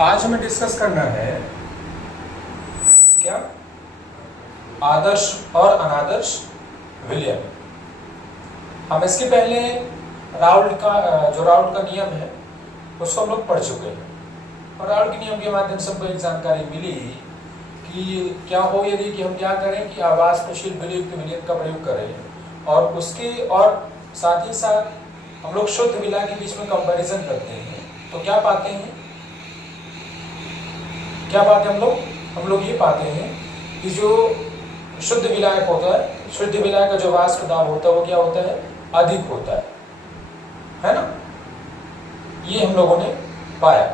आज हमें डिस्कस करना है क्या आदर्श और अनादर्श विलयन। हम इसके पहले राउल्ट का नियम है उसको हम लोग पढ़ चुके हैं और राउल्ट के नियम के माध्यम से हमको एक जानकारी मिली कि क्या हो यदि कि हम क्या करें कि आवाज़ विलयुक्त विलयन का प्रयोग करें और उसके और साथ ही साथ हम लोग शुद्ध विलय के बीच में कंपैरिजन करते हैं तो क्या पाते हैं हम लोग ये पाते हैं कि जो शुद्ध विलायक होता है, शुद्ध विलाय का जो वाष्प दाब होता है वो क्या होता है, अधिक होता है ना। ये हम लोगों ने पाया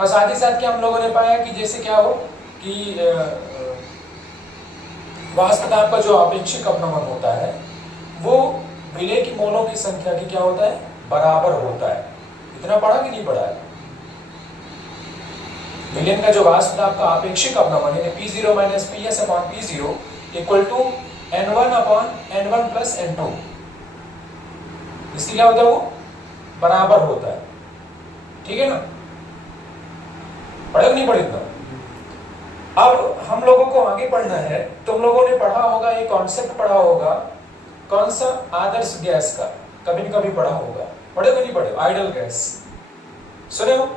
और साथ ही साथ क्या हम लोगों ने पाया कि जैसे क्या हो कि वाष्प दाब का जो अपेक्षिक अपनमन होता है वो विलय की मोलों की संख्या की क्या होता है, बराबर होता है। इतना पढ़ा कि नहीं पढ़ा है? विलयन का जो वाष्प दाब का अपेक्षिक अपनमन है P0 - PS / P0 = N1/N1 + N2। इसकी क्या होता है, वो बराबर होता है। ठीक है ना, पढ़े नहीं पढ़े इतना? अब हम लोगों को आगे पढ़ना है। तुम लोगों ने पढ़ा होगा, एक कॉन्सेप्ट पढ़ा होगा, कौन सा, आदर्श गैस का। कभी न कभी पढ़ा होगा, पढ़े कि नहीं पढ़े? आइडल गैस सुने हो?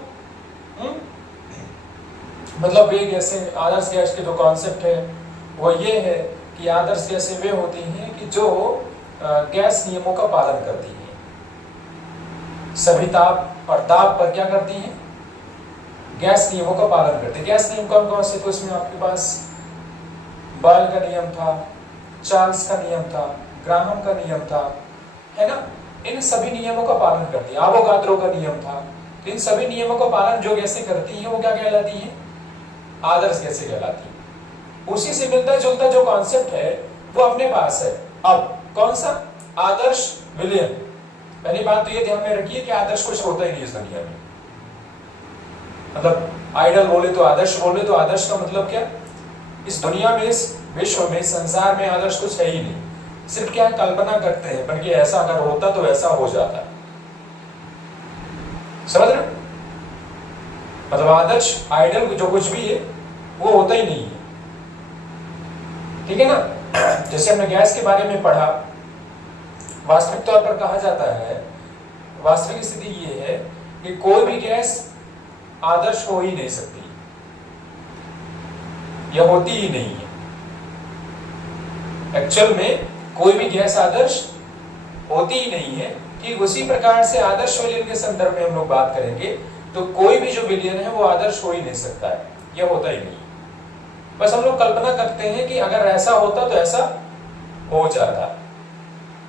मतलब वे गैसें, आदर्श गैस के जो कॉन्सेप्ट है वो ये है कि आदर्श गैसें वे होती हैं कि जो गैस नियमों का पालन करती हैं, सभी ताप और दाब पर क्या करती हैं, गैस नियमों का पालन करती हैं। गैस नियम कौन कौन से? तो इसमें आपके पास बॉयल का नियम था, चार्ल्स का नियम था, ग्राहम का नियम था, है ना। इन सभी नियमों का पालन करती है। आवोगाद्रो का नियम था। इन सभी नियमों का पालन जो गैसें करती हैं वो क्या कहलाती हैं, आदर्श गैसें कहलाती है। उसी से मिलता जुलता जो कॉन्सेप्ट है वो अपने पास है। अब कौन सा, आदर्श विलयन। पहली बात तो ये ध्यान में रखिए कि आदर्श कुछ होता ही नहीं इस दुनिया में। मतलब आइडल बोले तो आदर्श बोले तो आदर्श का मतलब क्या, इस दुनिया में, इस विश्व में, संसार में आदर्श कुछ है ही नहीं। सिर्फ क्या कल्पना करते हैं, बल्कि ऐसा अगर होता तो ऐसा हो जाता। समझ रहे? मतलब आदर्श, आइडल जो कुछ भी है वो होता ही नहीं है। ठीक है ना। जैसे हमने गैस के बारे में पढ़ा, वास्तविक तौर पर कहा जाता है, वास्तविक स्थिति ये है कि कोई भी गैस आदर्श हो ही नहीं सकती, यह होती ही नहीं है। एक्चुअल में कोई भी गैस आदर्श होती ही नहीं है। ठीक उसी प्रकार से आदर्श विलयन के संदर्भ में हम लोग बात करेंगे तो कोई भी जो विलयन है वो आदर्श हो ही नहीं सकता है, यह होता ही नहीं। बस हम लोग कल्पना करते हैं कि अगर ऐसा होता तो ऐसा हो जाता।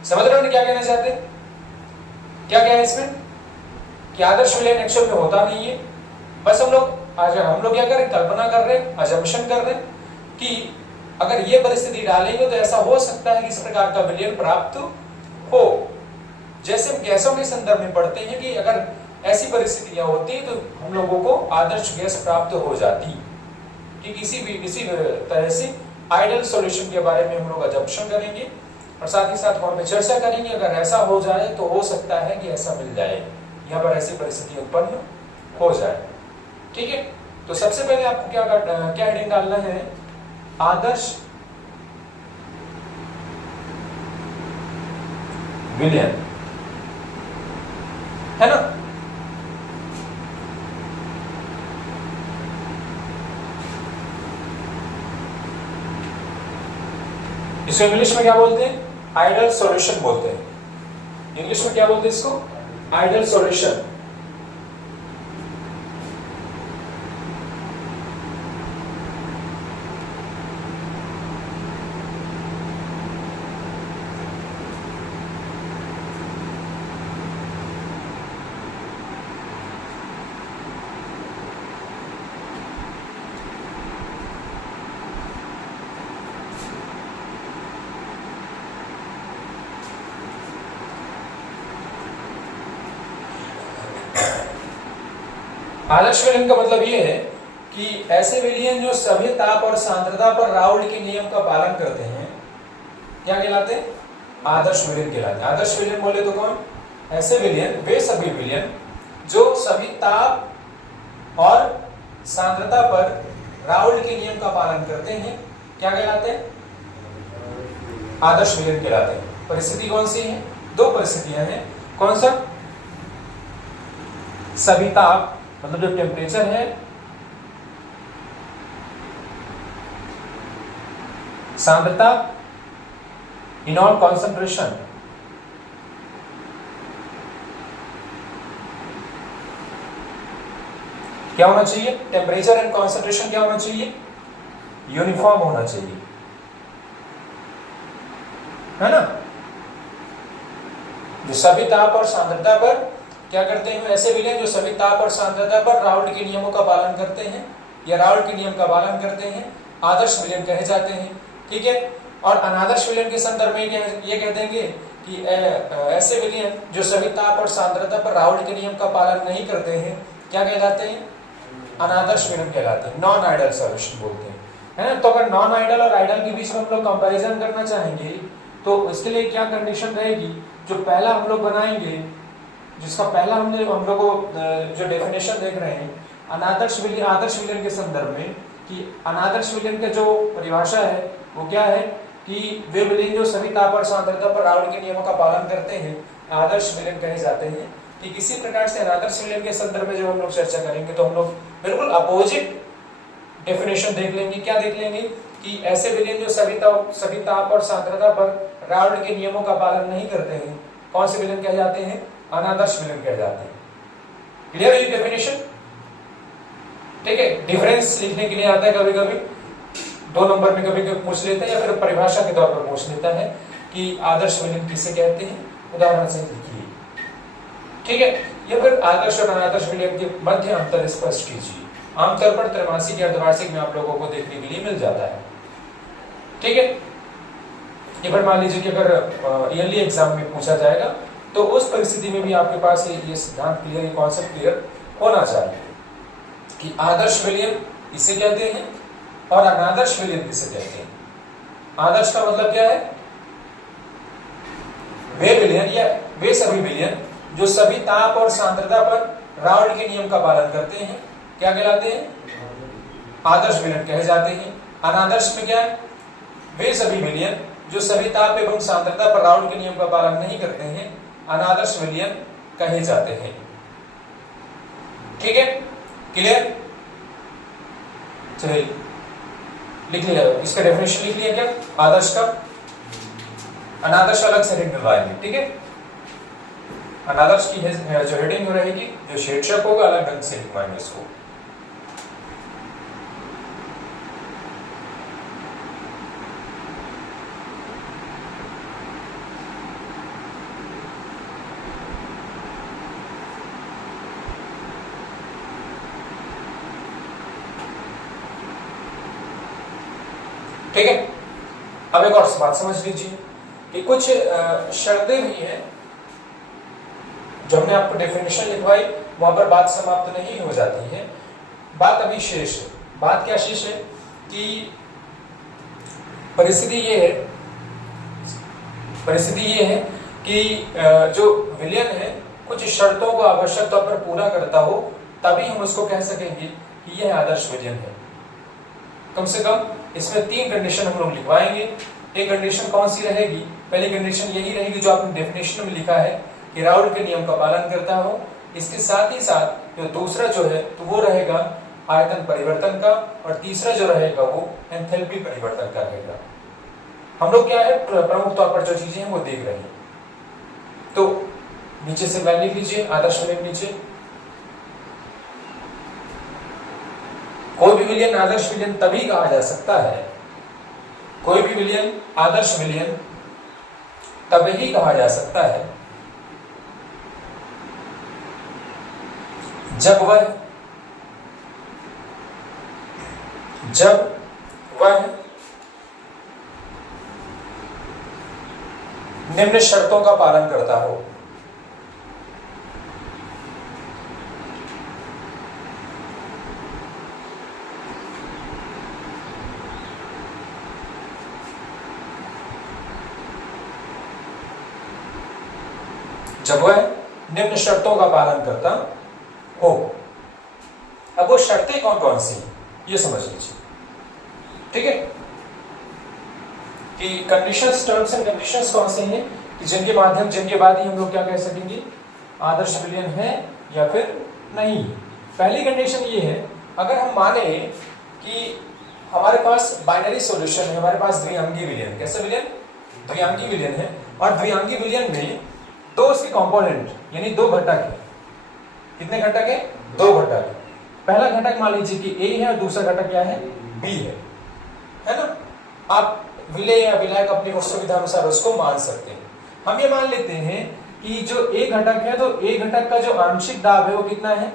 समझ रहे हो क्या कहना चाहते हैं? क्या है इसमें कि आदर्श विलयन एक्चुअल में होता नहीं है। बस हम लोग क्या कर रहे हैं, कल्पना कर रहे हैं, अजम्पशन कर रहे हैं कि अगर ये परिस्थिति डालेंगे तो ऐसा हो सकता है कि इस प्रकार का विलयन प्राप्त हो। जैसे हम गैसों के संदर्भ में पढ़ते हैं कि अगर ऐसी परिस्थितियां होती तो हम लोगों को आदर्श गैस प्राप्त हो जाती। कि किसी तरह से आइडल सॉल्यूशन के बारे में हम लोग अजम्पशन करेंगे और साथ ही साथ वहां पे चर्चा करेंगे। अगर ऐसा हो जाए तो हो सकता है कि ऐसा मिल जाए, यहाँ पर ऐसी परिस्थिति उत्पन्न हो जाए। ठीक है, तो सबसे पहले आपको क्या हेडिंग डालना है, आदर्श विलयन, है ना। इसको इंग्लिश में क्या बोलते हैं, आइडल सॉल्यूशन बोलते हैं। इंग्लिश में क्या बोलते हैं इसको, आइडल सॉल्यूशन। आदर्श विलयन का मतलब ये है कि ऐसे विलयन जो सभी ताप और सांद्रता पर राउल्ट के नियम का पालन करते हैं क्या कहलाते हैं, आदर्श विलयन कहलाते हैं। आदर्श विलयन बोले तो कौन, ऐसे विलयन, वे सभी विलयन जो सभी ताप और सांद्रता पर राउल्ट के नियम का पालन करते हैं, क्या कहलाते हैं? आदर्श विलयन कहलाते हैं। परिस्थिति कौन सी है? दो परिस्थितियां हैं। कौन सा? सभी ताप, मतलब जो टेम्परेचर है, सांद्रता इन ऑल कॉन्सेंट्रेशन, क्या होना चाहिए? टेम्परेचर एंड कॉन्सेंट्रेशन क्या होना चाहिए? यूनिफॉर्म होना चाहिए, है ना? जो सभी ताप और सांद्रता पर क्या करते हैं? ऐसे विलयन जो सभी ताप और सांद्रता पर राउल्ट के नियमों का पालन करते हैं या राउल्ट के नियम का पालन करते हैं, आदर्श विलयन कहे जाते हैं। ठीक है। और अनादर्श विलयन के संदर्भ में ये कह देंगे कि ऐसे विलयन जो सभी ताप और सांद्रता पर राउल्ट के नियम का पालन नहीं करते हैं, क्या कहलाते हैं? अनादर्श विलयन कहलाते हैं। नॉन आइडल सॉल्यूशन बोलते हैं, है ना? तो अगर नॉन आइडल और आइडल के बीच में हम लोग कंपैरिजन करना चाहेंगे तो इसके लिए क्या कंडीशन रहेगी? जो पहला हम लोग बनाएंगे, जिसका पहला हम लोग जो डेफिनेशन देख रहे हैं अनादर्श विलयन आदर्श विलयन के संदर्भ में, कि अनादर्श विलयन का जो परिभाषा है वो क्या है कि वे विलयन जो सभी ताप और सांद्रता पर राउल्ट के नियमों का पालन करते हैं आदर्श विलयन कहे जाते हैं। कि किसी प्रकार से अनादर्श विलयन के संदर्भ में जब हम लोग चर्चा करेंगे तो हम लोग बिल्कुल अपोजिट डेफिनेशन देख लेंगे। क्या देख लेंगे? कि ऐसे विलयन जो सभी ताप और सांद्रता पर राउल्ट के नियमों का पालन नहीं करते हैं, कौन से विलयन कहे जाते हैं? अनादर्श विलयन कहे जाते हैं। क्लियर है ये डेफिनेशन? ठीक है। डिफरेंस लिखने के लिए आता है कभी कभी 2 नंबर में, कभी कभी पूछ लेते हैं या फिर परिभाषा के तौर पर पूछ लेता है कि आदर्श विलयन किसे कहते हैं, उदाहरण से लिखिए। ठीक है। या फिर आदर्श और अनादर्श विलयन के मध्य अंतर स्पष्ट कीजिए। आमतौर पर त्रैमासिक या अर्धवार्षिक में आप लोगों को देखने के लिए मिल जाता है। ठीक है। ये पर मान लीजिए कि अगर ईयरली एग्जाम में पूछा जाएगा तो उस परिस्थिति में भी आपके पास ये सिद्धांत क्लियर, ये कॉन्सेप्ट क्लियर होना चाहिए कि आदर्श विलयन इसे कहते हैं और अनादर्श विलयन किसे कहते हैं। आदर्श का मतलब क्या है? वे विलयन या वे सभी विलयन जो सभी ताप और सांद्रता पर राउल्ट के नियम का पालन करते हैं, क्या कहलाते हैं? आदर्श विलयन कहे जाते हैं। अनादर्श में क्या है? वे सभी विलयन जो सभी ताप एवं सांद्रता पर राउल्ट के नियम का पालन नहीं करते हैं, अनादर्श विलयन कहे जाते हैं। ठीक है। क्लियर? चलिए लिख लिया, इसका डेफिनेशन लिख लिया क्या? आदर्श का। अनादर्श अलग से हेडिंग डलवाएंगे। ठीक है। अनादर्श की जो हेडिंग रहेगी, जो शीर्षक होगा, अलग ढंग से लिखवाएंगे इसको। ठीक है। अब एक और बात समझ लीजिए कि कुछ शर्तें भी हैं। जब हमने आपको डेफिनेशन लिखवाई वहां पर बात समाप्त नहीं हो जाती है, बात अभी शेष है। बात क्या शेष है कि परिस्थिति ये है कि जो विलयन है कुछ शर्तों को आवश्यक तौर पर पूरा करता हो, तभी हम उसको कह सकेंगे कि यह आदर्श विलयन है। कम से कम इसमें 3 कंडीशन हम लोग लिखवाएंगे। एक कंडीशन कौन सी रहेगी? पहली कंडीशन यही रहेगी जो आपने डेफिनेशन में लिखा है कि राउल्ट के नियम का पालन करता हो। इसके साथ ही साथ जो दूसरा जो है तो वो रहेगा आयतन परिवर्तन का, और तीसरा जो रहेगा वो एंथैल्पी परिवर्तन का रहेगा। हम लोग क्या है प्रमुख तौर पर जो चीजें हैं वो देख रहे हैं। तो नीचे से लाइन लिख लीजिए, आदर्श विलयन नीचे। कोई भी विलयन आदर्श विलयन तभी कहा जा सकता है, कोई भी विलयन आदर्श विलयन तभी कहा जा सकता है जब वह निम्न शर्तों का पालन करता हो। जब वह निम्न शर्तों का पालन करता हो। अब वो शर्तें कौन कौन सी हैं ये समझ लीजिए, ठीक है, कि कंडीशंस, टर्म्स एंड कंडीशंस कौन से हैं कि जिनके बाद ही हम लोग क्या कह सकेंगे आदर्श विलयन है या फिर नहीं। पहली कंडीशन ये है, अगर हम माने कि हमारे पास बाइनरी सॉल्यूशन है, हमारे पास द्विअंगी विलयन, कैसा विलयन, द्विअंगी विलयन है, और द्विअंगी विलयन में दो उसके कंपोनेंट यानी दो घटक है। कितने घटक है, दो घटक। पहला घटक मान लीजिए कि A है और दूसरा घटक क्या है, B है ना। आप विलय या विलायक अपनी को सुविधा अनुसार उसको मान सकते हैं। हम ये मान लेते हैं कि जो A घटक है, तो A घटक का जो आंशिक दाब है वो कितना है,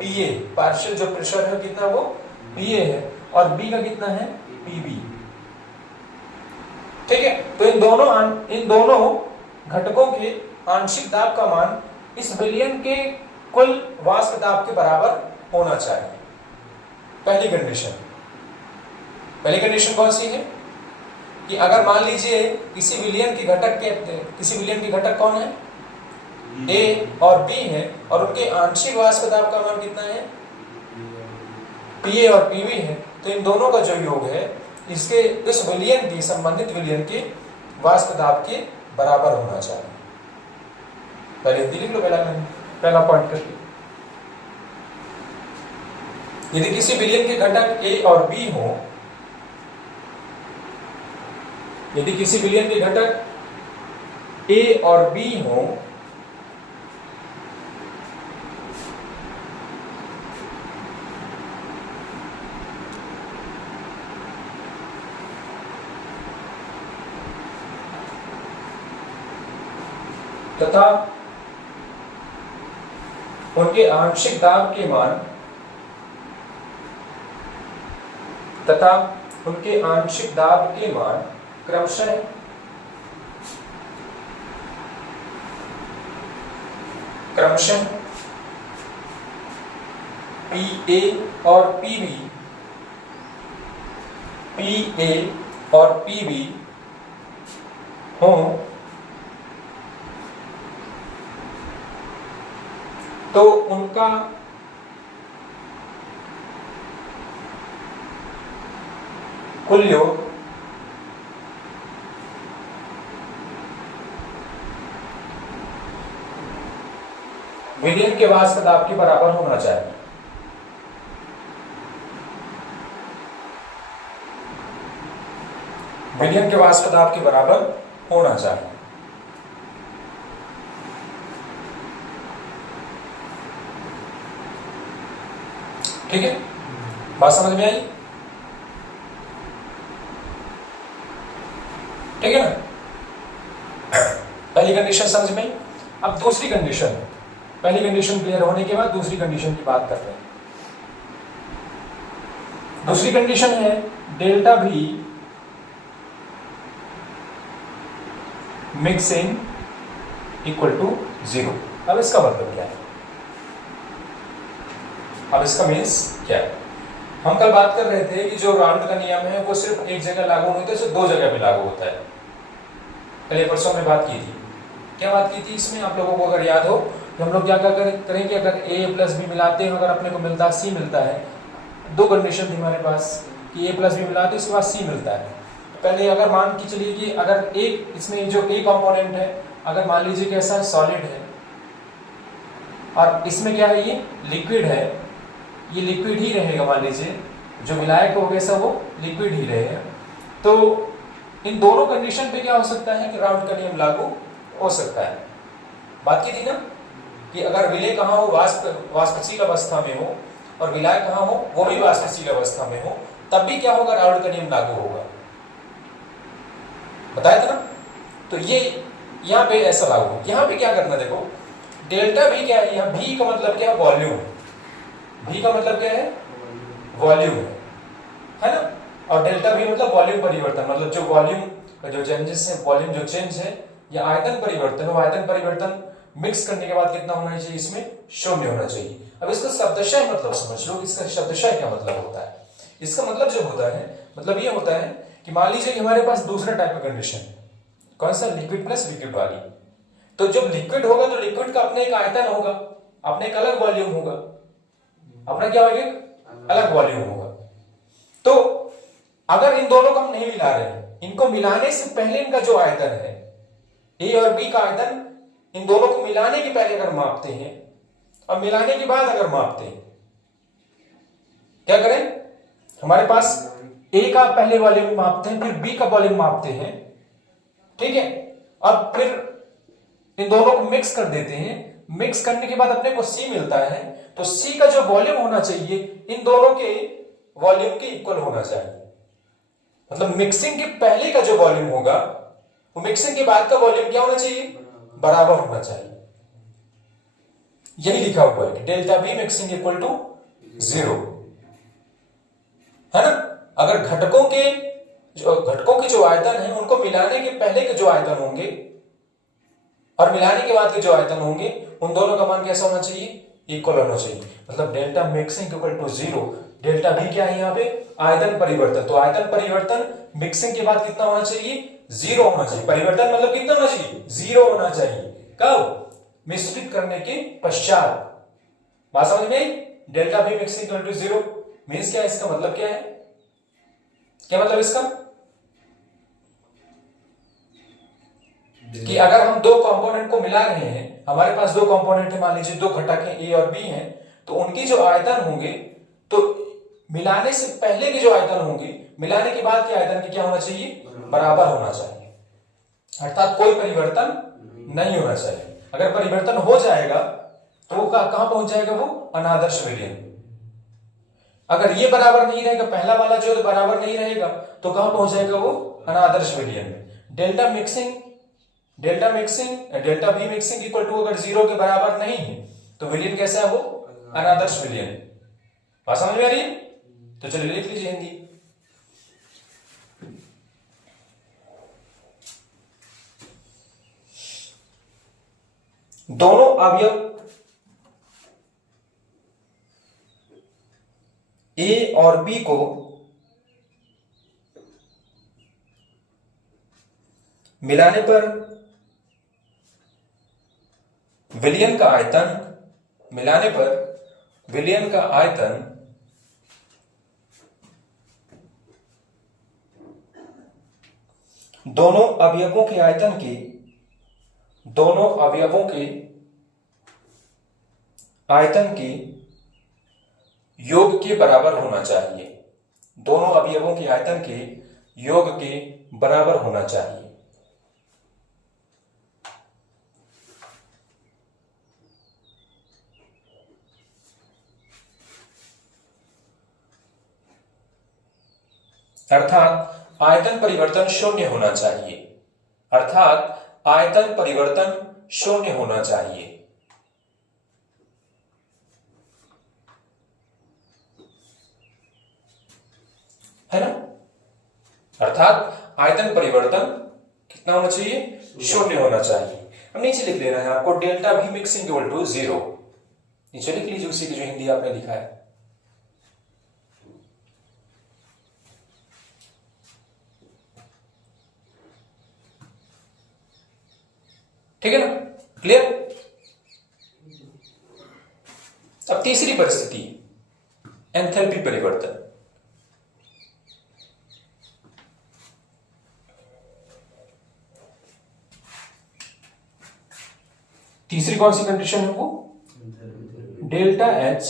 PA, पार्शियल जो प्रेशर है कितना, वो PA है, और B का कितना है, PB, ठीक है। तो इन दोनों घटकों के आंशिक दाब का मान इस विलयन के कुल वाष्प दाब के बराबर होना चाहिए। पहली कंडीशन कौन सी है कि अगर मान लीजिए किसी विलयन के घटक कौन है, A और B है, और उनके आंशिक वाष्प दाब का मान कितना है, PA और PB है, तो इन दोनों का जो योग है इसके इस विलयन की, संबंधित विलयन के वाष्प दाब के बराबर होना चाहिए। पहले हिंदी लिख लो, पहला पॉइंट करके। यदि किसी विलयन के घटक A और B हो, यदि किसी विलयन के घटक A और B हो, तथा उनके आंशिक दाब के मान क्रमशः PA और PB हों, तो उनका कुल योग विलयन के वाष्प दाब के बराबर होना चाहिए। विलयन के वाष्प दाब के बराबर होना चाहिए। ठीक है, बात समझ में आई, ठीक है ना। पहली कंडीशन समझ में आई। अब दूसरी कंडीशन है, पहली कंडीशन क्लियर होने के बाद दूसरी कंडीशन की बात कर रहे हैं। दूसरी कंडीशन है डेल्टा भी मिक्सिंग इक्वल टू 0। अब इसका मतलब क्या है, अब इसका मीन्स क्या है। हम कल बात कर रहे थे कि जो राउंड का नियम है वो सिर्फ एक जगह लागू नहीं होता, सिर्फ दो जगह पे लागू होता है। कल परसों में बात की थी, क्या बात की थी इसमें, आप लोगों को अगर याद हो तो हम लोग क्या करेंगे, अगर A प्लस B मिलाते हैं, अगर अपने को मिलता है C मिलता है, दो कंडीशन थी हमारे पास कि A प्लस B मिलाते उसके बाद C मिलता है। पहले अगर मान के चलिए कि अगर एक इसमें जो A कंपोनेंट है, अगर मान लीजिए कि ऐसा सॉलिड है और इसमें क्या है, ये लिक्विड है, ये लिक्विड ही रहेगा, मान लीजिए जो विलायक हो वैसा वो लिक्विड ही रहेगा, तो इन दोनों कंडीशन पे क्या हो सकता है कि राउंड का नियम लागू हो सकता है। बात की थी ना कि अगर विलय कहाँ हो, वाष्पशील अवस्था में हो, और विलाय कहाँ हो, वो भी वाष्पशील अवस्था में हो, तब भी क्या होगा, राउंड का नियम लागू होगा, बताया था ना। तो ये यहाँ पे ऐसा लागू, यहाँ पे क्या करना, देखो डेल्टा भी क्या है, यहाँ भी का मतलब क्या है, वॉल्यूम। भी का मतलब क्या है, वॉल्यूम है ना, और डेल्टा भी मतलब वॉल्यूम परिवर्तन, मतलब जो वॉल्यूम का जो चेंजेस है, वॉल्यूम जो चेंज है या आयतन परिवर्तन, वो आयतन परिवर्तन मिक्स करने के बाद कितना होना चाहिए, इसमें 0 होना चाहिए। अब इसका शब्दशः मतलब समझ लो, इसका शब्दशः क्या मतलब होता है। इसका मतलब जो होता है, मतलब ये होता है कि मान लीजिए हमारे पास दूसरा टाइप का कंडीशन है, कौन सा, लिक्विड प्लस लिक्विड वाली। तो जब लिक्विड होगा तो लिक्विड का अपने एक आयतन होगा, अपने एक अलग वॉल्यूम होगा, अपना क्या होगा, एक अलग वॉल्यूम होगा। तो अगर इन दोनों को हम नहीं मिला रहे हैं, इनको मिलाने से पहले इनका जो आयतन है ए और बी का आयतन, इन दोनों को मिलाने के पहले अगर मापते हैं और मिलाने के बाद अगर मापते हैं, क्या करें, हमारे पास ए का पहले वॉल्यूम मापते हैं, फिर बी का वॉल्यूम मापते हैं, ठीक है। अब फिर इन दोनों को मिक्स कर देते हैं, मिक्स करने के बाद अपने को सी मिलता है, तो सी का जो वॉल्यूम होना चाहिए इन दोनों के वॉल्यूम के इक्वल होना चाहिए। मतलब मिक्सिंग के पहले का जो वॉल्यूम होगा वो मिक्सिंग के बाद का वॉल्यूम क्या होना चाहिए, बराबर होना चाहिए। यही लिखा हुआ है कि delta B mixing equal to 0, है ना। अगर घटकों के जो आयतन है उनको मिलाने के पहले के जो आयतन होंगे और मिलाने के बाद के जो आयतन होंगे उन दोनों का मान कैसा होना चाहिए, इक्वल होना चाहिए। मतलब delta mixing equal to 0। Delta B क्या है यहाँ पे, आयतन परिवर्तन। तो आयतन परिवर्तन मिक्सिंग के बाद कितना होना चाहिए, 0 होना चाहिए। परिवर्तन मतलब कितना होना चाहिए, 0 होना चाहिए। कब, मिश्रित करने के पश्चात। बात समझ में आई। Delta B mixing equal to 0 means क्या है, इसका मतलब क्या है, क्या मतलब इसका, कि अगर हम दो कंपोनेंट को मिला रहे हैं, हमारे पास दो कंपोनेंट है, मान लीजिए दो घटक है ए और बी हैं, तो उनकी जो आयतन होंगे, तो मिलाने से पहले के जो आयतन होंगे मिलाने के बाद के आयतन के क्या होना चाहिए, बराबर होना चाहिए। अर्थात कोई परिवर्तन नहीं होना चाहिए। अगर परिवर्तन हो जाएगा तो वो कहां पहुंच जाएगा, वो अनादर्श विलयन। अगर ये बराबर नहीं रहेगा, पहला वाला जो बराबर नहीं रहेगा, तो कहां पहुंच जाएगा, वो अनादर्श विलयन में। Delta B mixing equal to अगर 0 के बराबर नहीं है तो विलयन कैसा है, वो अनादर्श विलयन। बात समझ में आ रही है। तो चलिए लिख लीजिए हिंदी। दोनों अवयव ए और बी को मिलाने पर विलयन का आयतन दोनों अवयवों के आयतन के योग के बराबर होना चाहिए। दोनों अवयवों के आयतन के योग के बराबर होना चाहिए। अर्थात आयतन परिवर्तन शून्य होना चाहिए। है ना। अर्थात आयतन परिवर्तन कितना होना चाहिए, शून्य होना चाहिए। अब नीचे लिख लेना है आपको, delta B mixing equal to 0। नीचे लिख लीजिए उसी की जो हिंदी आपने लिखा है। ठीक है ना, क्लियर। अब तीसरी परिस्थिति, एंथैल्पी परिवर्तन। तीसरी कौन सी कंडीशन है, वो delta H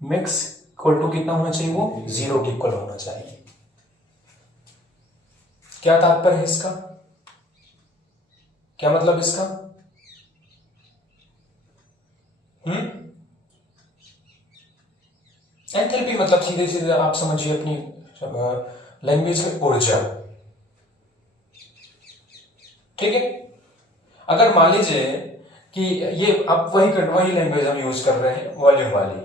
mix equal to कितना होना चाहिए, वो 0 के इक्वल होना चाहिए। क्या तात्पर्य है इसका, क्या मतलब इसका, एंथैल्पी मतलब सीधे सीधे आप समझिए अपनी लैंग्वेज में ऊर्जा। ठीक है। अगर मान लीजिए कि ये अब वही लैंग्वेज हम यूज कर रहे हैं वॉल्यूम वाली,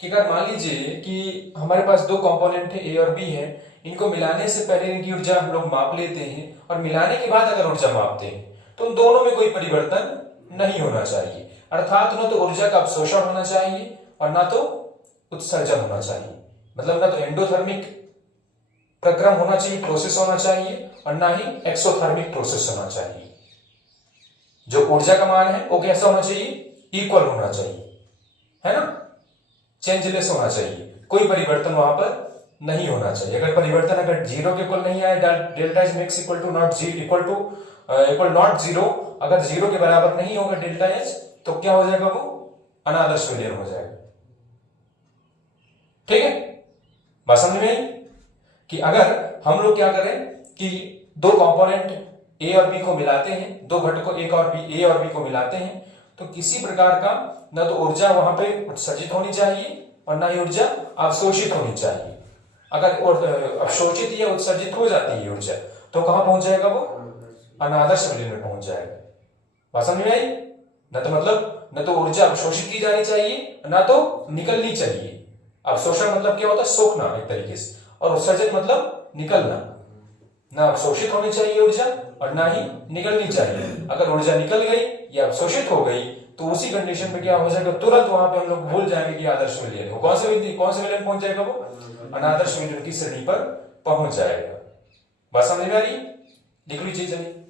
कि अगर मान लीजिए कि हमारे पास दो कंपोनेंट है ए और बी है, इनको मिलाने से पहले इनकी ऊर्जा हम लोग माप लेते हैं और मिलाने के बाद अगर ऊर्जा मापते हैं तो उन दोनों में कोई परिवर्तन नहीं होना चाहिए। अर्थात न तो ऊर्जा का अवशोषण होना चाहिए और ना तो उत्सर्जन होना चाहिए। मतलब ना तो एंडोथर्मिक प्रक्रम होना चाहिए, प्रोसेस होना चाहिए, और ना ही एक्सोथर्मिक प्रोसेस होना चाहिए। जो ऊर्जा का मान है वो कैसा होना चाहिए, इक्वल होना चाहिए। है ना, चेंजलेस होना चाहिए, कोई परिवर्तन वहां पर नहीं होना चाहिए। अगर परिवर्तन अगर जीरो के इक्वल नहीं आए, delta H mix equal to not zero, अगर जीरो के बराबर नहीं होगा डेल्टा एच, तो क्या हो जाएगा, वो अनादर्श विलयन हो जाएगा। ठीक है, बात समझ में आई कि अगर हम लोग क्या करें कि दो कंपोनेंट ए और बी को मिलाते हैं, दो घटकों ए और बी को मिलाते हैं, तो किसी प्रकार का ना तो ऊर्जा वहां पे उत्सर्जित होनी चाहिए और ना ही ऊर्जा अवशोषित होनी चाहिए। अगर अवशोषित या उत्सर्जित हो जाती है ऊर्जा, तो कहां पहुंच जाएगा, वो अनादर्श विलयन में पहुंच जाएगा। बात समझ में आई? न तो मतलब न तो ऊर्जा अवशोषित की जानी चाहिए, ना तो निकलनी चाहिए। अवशोषण मतलब क्या होता है, सोखना एक तरीके से, और उत्सर्जित मतलब निकलना। ना अवशोषित होनी चाहिए ऊर्जा और ना ही निकलनी चाहिए। अगर ऊर्जा निकल गई या अवशोषित हो गई, तो उसी कंडीशन में क्या हो जाएगा, तुरंत वहां पे हम लोग भूल जाएंगे कि आदर्श विलयन हो। कौन से विलयन पहुंच जाएगा, वो अनादर्श विलयन की श्रेणी पर पहुंच जाएगा। बात समझ में आ रही? लिख लीजिए चलिए।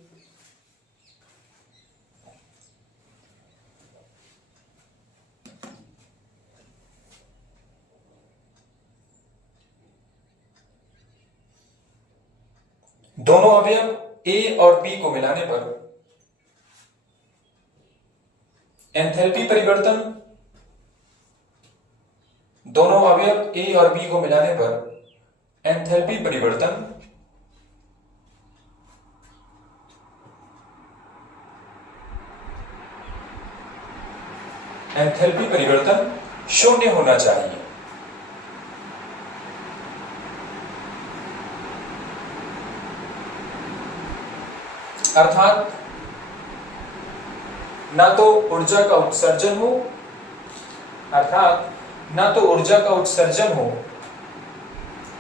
दोनों अवयव ए और बी को मिलाने पर एंथैल्पी परिवर्तन, दोनों अवयव ए और बी को मिलाने पर एंथैल्पी परिवर्तन शून्य होना चाहिए। अर्थात ना तो ऊर्जा का उत्सर्जन हो,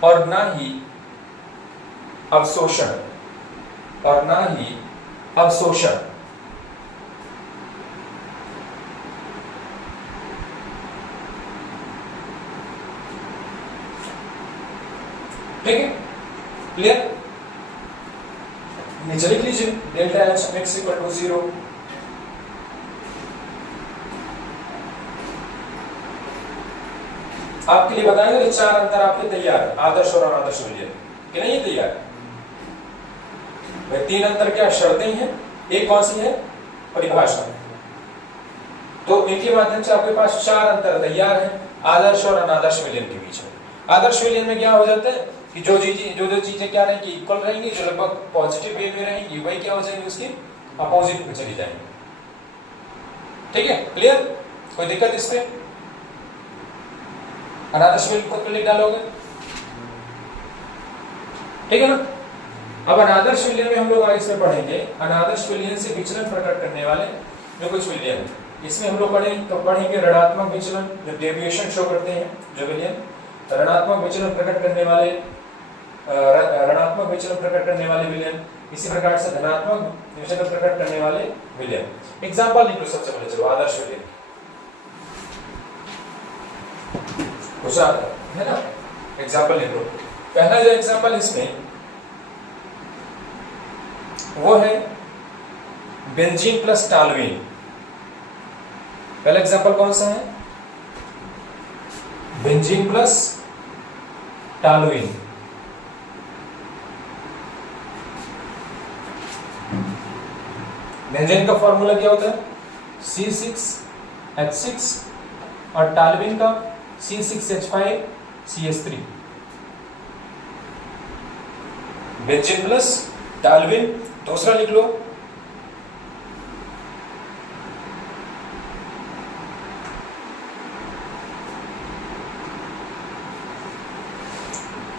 और ना ही अवशोषण, ठीक है, क्लियर? नीचे लिख लीजिए delta H mix equal to 0। आपके लिए बताएंगे कि चार अंतर आपके तैयार है, आदर्श और अनादर्श विलयन कि नहीं तैयार? भाई तीन अंतर क्या शर्तें हैं, एक कौन सी है, परिभाषा। तो इनके माध्यम से आपके पास चार अंतर तैयार हैं आदर्श और अनादर्श विलयन के बीच में। आदर्श विलयन में क्या हो जाता है कि जो चीजें क्या रहेंगी, इक्वल रहेंगी, जो लगभग पॉजिटिव वे में रहेंगी, वही क्या हो जाएंगी, उसकी अपोजिट में चली जाएंगी। ठीक है, क्लियर? कोई दिक्कत इसमें? अनादर्श विलयन को लिख डालोगे, ठीक है ना? अब अनादर्श विलयन में हम लोग आगे इसमें पढ़ेंगे, अनादर्श विलयन से विचलन प्रकट करने वाले जो कुछ विलयन है। इसमें हम लोग पढ़ेंगे ऋणात्मक विचलन, जो डेविएशन शो करते हैं जो विलयन, ऋणात्मक विचलन प्रकट करने वाले विलयन, इसी प्रकार से धनात्मक विचलन प्रकट करने वाले विलयन। एग्जांपल लिख लो सबसे पहले, चलो आदर्श विलयन कुछ है ना, एग्जांपल लिख लो। पहला जो एग्जांपल इसमें वो है बेंजीन प्लस टालुइन। पहला एग्जांपल कौन सा है, बेंजीन प्लस टालुइन। बेंजीन का फॉर्मूला क्या होता है, C6H6, और टालुइन का C6H5CH3। Benzene plus toluene. दूसरा लिख लो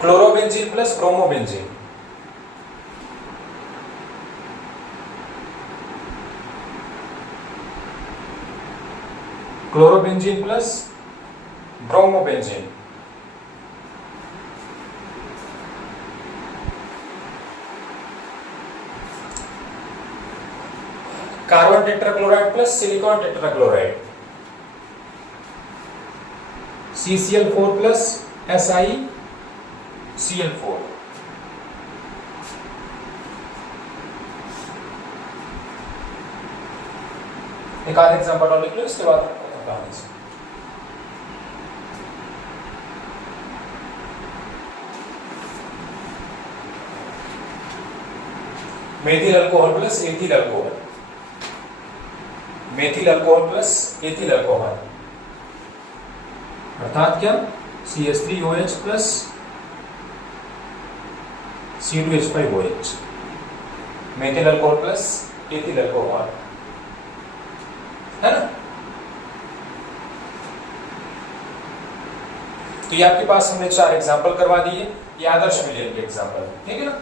chlorobenzene plus bromobenzene. Chlorobenzene plus bromobenzene. Carbon tetrachloride plus silicon tetrachloride. CCl4 plus SiCl4। एक आध एग्जांपल और लिख लो, इसके बाद खत्म कहानी से। Methyl alcohol plus ethyl alcohol, methyl alcohol plus ethyl alcohol, अर्थात क्या CH3OH plus C2H5OH, methyl alcohol plus ethyl alcohol, है ना। तो ये आपके पास हमने 4 एग्जांपल करवा दिए, ये आदर्श विलयन के एग्जांपल, ठीक है ना।